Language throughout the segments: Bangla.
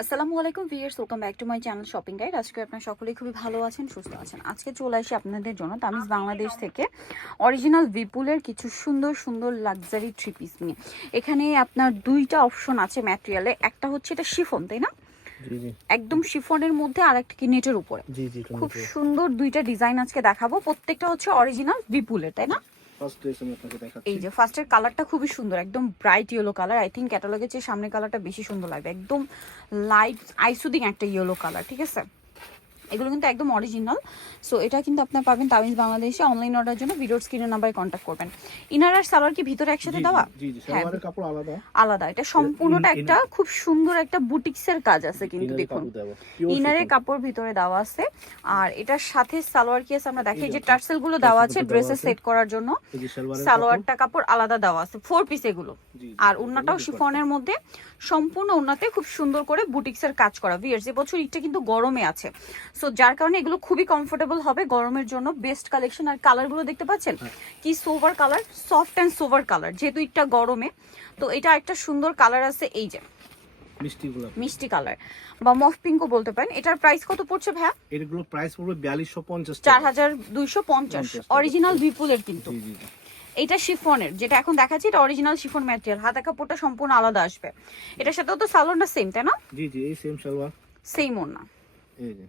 আসসালামু আলাইকুম viewers, welcome back to my channel shopping guide. আজকে আপনারা সকলেই খুবই ভালো আছেন, সুস্থ আছেন। আজকে চলে আসি আপনাদের জন্য তামিজ বাংলাদেশ থেকে অরিজিনাল বিপুলের কিছু সুন্দর সুন্দর লাক্সারি থ্রি পিস নিয়ে। এখানে আপনার দুইটা অপশন আছে ম্যাটেরিয়ালে, একটা হচ্ছে এটা শিফন, তাই না? জি জি একদম শিফনের মধ্যে আর একটা কি নেটের উপরে। জি জি খুব সুন্দর দুইটা ডিজাইন আজকে দেখাবো, প্রত্যেকটা হচ্ছে অরিজিনাল বিপুলের, তাই না? ফার্স্ট ড্রেস আমি আপনাকে দেখাচ্ছি। এই যে ফার্স্টের কালারটা খুবই সুন্দর, একদম bright yellow colour. I think ক্যাটালগের চেয়ে সামনের কালারটা বেশি সুন্দর লাগবে, একদম লাইট আইসুদিং একটা ইয়েলো কালার, ঠিক আছে? এগুলো কিন্তু একদম অরিজিনাল। সো এটা কিন্তু আপনার পাবেন তামিজ বাংলাদেশে। অনলাইন অর্ডারের জন্য ভিডিওর স্ক্রিনের নাম্বারে কন্ট্যাক্ট করবেন। ইনার আর সালোয়ার কি ভিতরে একসাথে দেওয়া? জি জি হ্যাঁ, সালোয়ারের কাপড় আলাদা। আলাদা। এটা সম্পূর্ণটা একটা খুব সুন্দর একটা বুটিক্সের কাজ আছে কিন্তু দেখুন, ইনারের কাপড় ভিতরে দেওয়া আছে। আর এটার সাথে সালোয়ার কি আছে আমরা দেখি, যে টার্সেল গুলো দেওয়া আছে ড্রেসে সেট করার জন্য। সালোয়ারটা কাপড় আলাদা দেওয়া আছে, 4 পিস এগুলো। আর ওন্নাটাও শিফনের মধ্যে, সম্পূর্ণ ওন্নাতে খুব সুন্দর করে বুটিক্সের কাজ করা। ভিউয়ার্স, এবছর ঈদটা কিন্তু গরমে আছে, সো যার কারণে এগুলো খুবই কমফোর্টেবল হবে গরমের জন্য। Best collection. আর কালার গুলো দেখতে পাচ্ছেন কি sober colour, soft and sober colour, যেহেতু এটা গরমে। তো এটা একটা সুন্দর কালার আছে, এই যে মিষ্টি কালার বা মফ পিঙ্কও বলতে পারেন। এটার প্রাইস কত পড়ছে ভাইয়া? এগুলো প্রাইস পড়বে 4250 টাকা, 4250। অরিজিনাল বিপুলের কিন্তু। জি জি জি। এটা শিফনের, যেটা এখন দেখাচ্ছি এটা অরিজিনাল শিফন ম্যাটেরিয়াল। হাতা কাপড়টা সম্পূর্ণ আলাদা আসবে। এটার সাথেও তো সালোয়ারটা সেম, তাই না? জি জি এই সেম সালোয়ার, সেম ওন্না। এই যে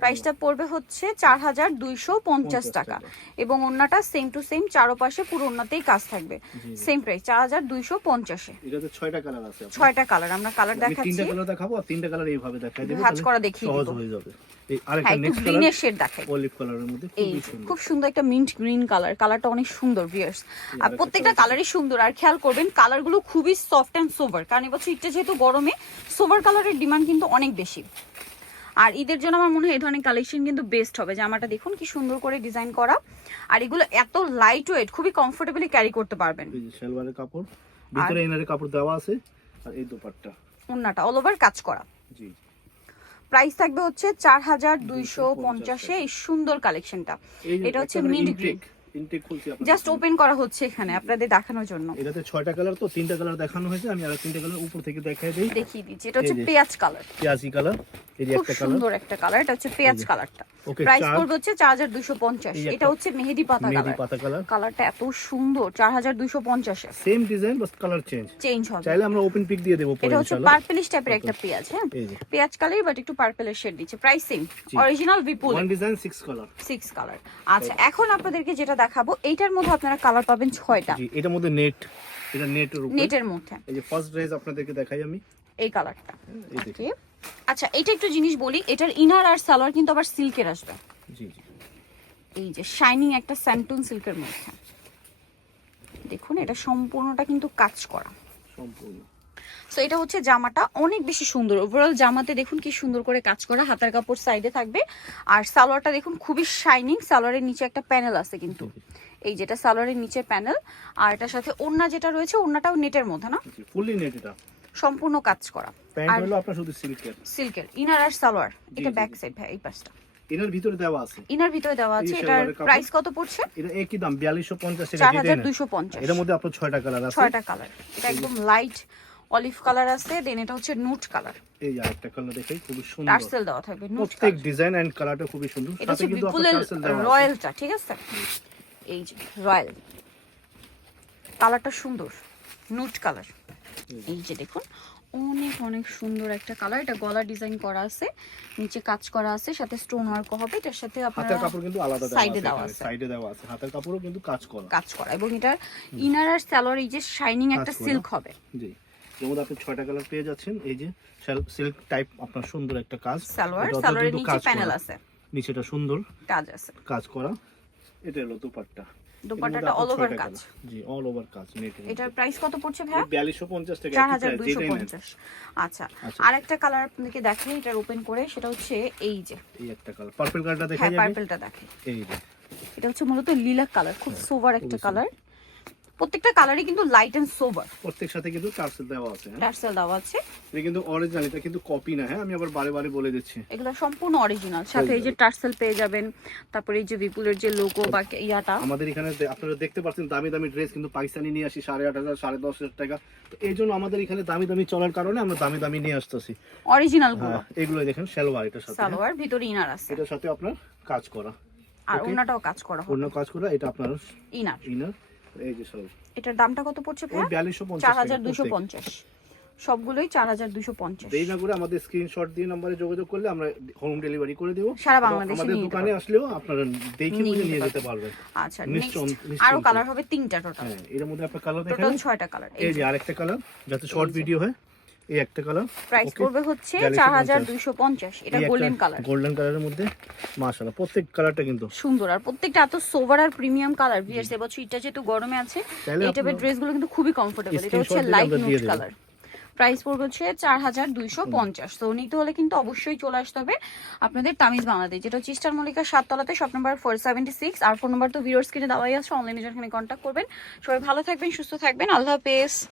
প্রাইসটা পড়বে হচ্ছে 4250 টাকা। এবং ওন্নাটা সেম টু সেম, চারপাশে পুরো ওন্নাতেই কাজ থাকবে। সেম প্রাইস 4250 এ। এটাতে 6টা কালার আছে। 6টা কালার, আমরা কালার দেখাচ্ছি। 3টা কালার দেখাবো আর 3টা কালার এইভাবে দেখাই দেব, ভাঁজ করা দেখিয়ে সহজ দিব। হয়ে যাবে। এই আরেকটা নেক্সট কালার গ্রিনের শেড দেখাই, অলিভ কালারের মধ্যে এই খুবই সুন্দর। খুব সুন্দর একটা মিন্ট গ্রিন কালার। কালারটা অনেক সুন্দর ভিউয়ার্স, আর প্রত্যেকটা কালারই সুন্দর। আর খেয়াল করবেন কালারগুলো খুবই সফট অ্যান্ড সোভার, কারণ এবছর ঈদটা যেহেতু গরমে, সোভার কালারের ডিমান্ড কিন্তু অনেক বেশি। আর ঈদের জন্য আমার মনে হয় এই ধরনের কালেকশন কিন্তু বেস্ট হবে। জামাটা দেখুন কি সুন্দর করে ডিজাইন করা, আর এগুলো এত লাইট ওয়েট, খুবই কমফোর্টেবলি ক্যারি করতে পারবেন। এই যে সালোয়ারের কাপড়, ভিতরে ইনারের কাপড় দেওয়া আছে, আর এই দোপাট্টা ওন্নাটা অল ওভার কাজ করা। জি। প্রাইস থাকবে হচ্ছে 4250 এ এই সুন্দর কালেকশনটা। এটা হচ্ছে মিন্ট গ্রিন, ইনটেক খুলছি আপনাদের জাস্ট ওপেন করা হচ্ছে এখানে আপনাদের দেখানোর জন্য। এটাতে 6টা কালার, তো 3টা কালার দেখানো হয়েছে, আমি আর 3টা কালার উপর থেকে দেখাই দেই। দেখিয়ে দিচ্ছি। এটা হচ্ছে পেঁয়াজ কালার, পেঁয়াজি কালার, এই যে খুব একটা কালার, সুন্দর একটা কালার। এটা হচ্ছে পেঁয়াজ কালারটা। ওকে প্রাইস পড়বে হচ্ছে 4250। এটা হচ্ছে মেহেদি পাতা মেহেদি কালার। পাতা কালার, কালারটা এত সুন্দর, 4250 এ। সেম ডিজাইন বাস কালার চেঞ্জ হবে। চাইলে আমরা ওপেন পিক দিয়ে দেব পরে এটা হচ্ছে ইনশাআল্লাহ। পার্পলিশ টাইপের একটা পেঁয়াজ, হ্যাঁ এই যে পেঁয়াজ কালার, বাট একটু পার্পলের শেড দিচ্ছে। প্রাইস সেম, অরিজিনাল বিপুল, ওয়ান ডিজাইন 6 কালার। 6 কালার। আচ্ছা, এখন আপনাদেরকে যেটা দেখাবো, এইটার মধ্যে আপনারা কালার পাবেন 6টা। জি, এটার মধ্যে নেট, এটা নেটের উপর, নেটের মধ্যে এই যে ফার্স্ট ড্রেস আপনাদেরকে দেখাই আমি, এই কালারটা। এই দেখুন। ওকে, আচ্ছা এটা একটু জিনিস বলি, এটার ইনার আর সালোয়ার কিন্তু আবার সিল্কের আসবে। জি জি এই যে শাইনিং একটা স্যান্টুন সিল্কের মধ্যে দেখুন, এটা সম্পূর্ণটা কিন্তু কাজ করা সম্পূর্ণ। সো এটা হচ্ছে জামাটা, অনেক বেশি সুন্দর। ওভারঅল জামাতে দেখুন কি সুন্দর করে কাজ করা, হাতার কাপড় সাইডে থাকবে। আর সালোয়ারটা দেখুন খুবই শাইনিং, সালোয়ারের নিচে একটা প্যানেল আছে কিন্তু, এই যেটা সালোয়ারের নিচে প্যানেল। আর এটার সাথে ওড়না যেটা রয়েছে, ওড়নাটাও নেটের মধ্যে, না জি ফুললি নেট, এটা সম্পূর্ণ কাজ করা। প্যান্ট হলো আপনার শুধু সিল্কের, সিল্কের ইনার আর সালোয়ার। এটা ব্যাক সাইড ভাই, এই পাশটা এর ভিতরে দেওয়া আছে, ইনার ভিতরে দেওয়া আছে। এটার প্রাইস কত পড়ছে? এটা একই দাম 4250 টাকা। 4250। এর মধ্যে আপনার 6টা কালার আছে, 6টা কালার। এটা একদম লাইট অলিভ কালার আছে, দেন এটা হচ্ছে নুট কালার। এই যে আরেকটা কালার দেখাই, খুব সুন্দর টার্সেল দেওয়া থাকবে, নুট প্রত্যেক কালার। ডিজাইন এন্ড কালারটা খুব সুন্দর, এটা সাথে হচ্ছে কিন্তু আপনার বিপুলের টার্সেল দেওয়া আছে। রয়্যালটা, ঠিক আছে? এই যে রয়্যাল কালারটা সুন্দর, নুট কালার। এই যে দেখুন অনেক অনেক সুন্দর একটা কালার। এটা গলা ডিজাইন করা আছে, নিচে কাজ করা আছে, সাথে স্টোন ওয়ার্ক হবে। এটার সাথে আপনারা হাতের কাপড় কিন্তু আলাদা সাইডে দেওয়া আছে, সাইডে দেওয়া আছে, হাতের কাপড়ও কিন্তু কাজ করা, এবং এটার ইনার আর সালোয়ার এই যে শাইনিং একটা সিল্ক হবে। জি, এর মধ্যে আপনি 6টা কালার পেয়ে যাচ্ছেন। এই যে সিল্ক টাইপ আপনার সুন্দর একটা কাজ, সালোয়ারের নিচে প্যানেল আছে, নিচেটা সুন্দর কাজ আছে, কাজ করা। এটা হলো দুপাট্টা, দুপাট্টাটা অল ওভার কাজ। জি অল ওভার কাজ নেট। এটার প্রাইস কত পড়ছে ভাই? 4250 টাকা, 4250। আচ্ছা, আরেকটা কালার আপনাদেরকে দেখাই, এটা ওপেন করে, সেটা হচ্ছে এই যে এই একটা কালার, পার্পল কালারটা দেখা হ্যাঁ যাবে, পার্পলটা দেখেন। এই যে এটা হচ্ছে মূলত লিলাক কালার, খুব সোভার একটা কালার। প্রত্যেকটা কালারই কিন্তু লাইট এন্ড সোবার। প্রত্যেক সাথে কিন্তু টার্সেল দেওয়া আছে। টার্সেল দেওয়া আছে। এটা কিন্তু অরিজিনাল, এটা কিন্তু কপি না। হ্যাঁ, আমি আবার বারে বারে বলে দিচ্ছি, এগুলো সম্পূর্ণ অরিজিনাল। সাথে এই যে টার্সেল পেয়ে যাবেন, তারপরে এই যে বিপুলের যে লোগো বা ইয়াটা। আমাদের এখানে আপনারা দেখতে পাচ্ছেন দামি দামি ড্রেস কিন্তু পাকিস্তানি নিয়ে আসি 8,500 10,500 টাকা। তো এই জন্য আমাদের এখানে দামি দামি চলার কারণে আমরা দামি দামি নিয়ে আসতেছি অরিজিনাল গুলো। এগুলো দেখেন সালোয়ার, এটার সাথে সালোয়ার ভিতরে ইনার আছে, এটার সাথে আপনার কাজ করা, আর ওন্নাটাও কাজ করা হবে। অন্য কাজ করা। এটা আপনার ইনার। ইনার। এই যে সালোয়ার, এটার দামটা কত পড়ছে ভাই? 4250, 4250। সবগুলোই 4250। দেরি না করে আমাদের স্ক্রিনশট দিয়ে নম্বরে যোগাযোগ করলে আমরা হোম ডেলিভারি করে দেব। সারা বাংলাদেশে আমাদের নিয়ে দোকানে আসলেও আপনারা দেখে বুঝে নিয়ে যেতে পারবেন। আচ্ছা, নেক্সট আরো কালার হবে 3টা টোটাল। হ্যাঁ, এর মধ্যে আপনার কালার দেখেন, টোটাল 6টা কালার। এই যে আরেকটা কালার, যাতে শর্ট ভিডিও হয়। এই একটা কালার প্রাইস পড়বে হচ্ছে 4250। এটা গোল্ডেন কালার। গোল্ডেন কালারের মধ্যে মাশাআল্লাহ প্রত্যেক কালারটা কিন্তু সুন্দর, আর প্রত্যেকটা এত সোভার আর প্রিমিয়াম কালার। ভিয়ার্স, এবছর এটা যেহেতু গরমে আছে, এই টাইপের ড্রেসগুলো কিন্তু খুবই কমফোর্টেবল। এটা হচ্ছে লাইট নিউড কালার। প্রাইস পড়বে হচ্ছে 4250। তো নিতে হলে কিন্তু অবশ্যই চলে আসতে হবে আপনাদের তামিজ বাংলাদেশ, যেটা হচ্ছে ইস্টার মল্লিকা 7 তলাতে, শপ নাম্বার 476। আর ফোন নাম্বার তো ভিউয়ার্স স্ক্রিনে দেওয়াই আছে, অনলাইনে যখন কন্ট্যাক্ট করবেন। সবাই ভালো থাকবেন, সুস্থ থাকবেন, আল্লাহ হাফেজ।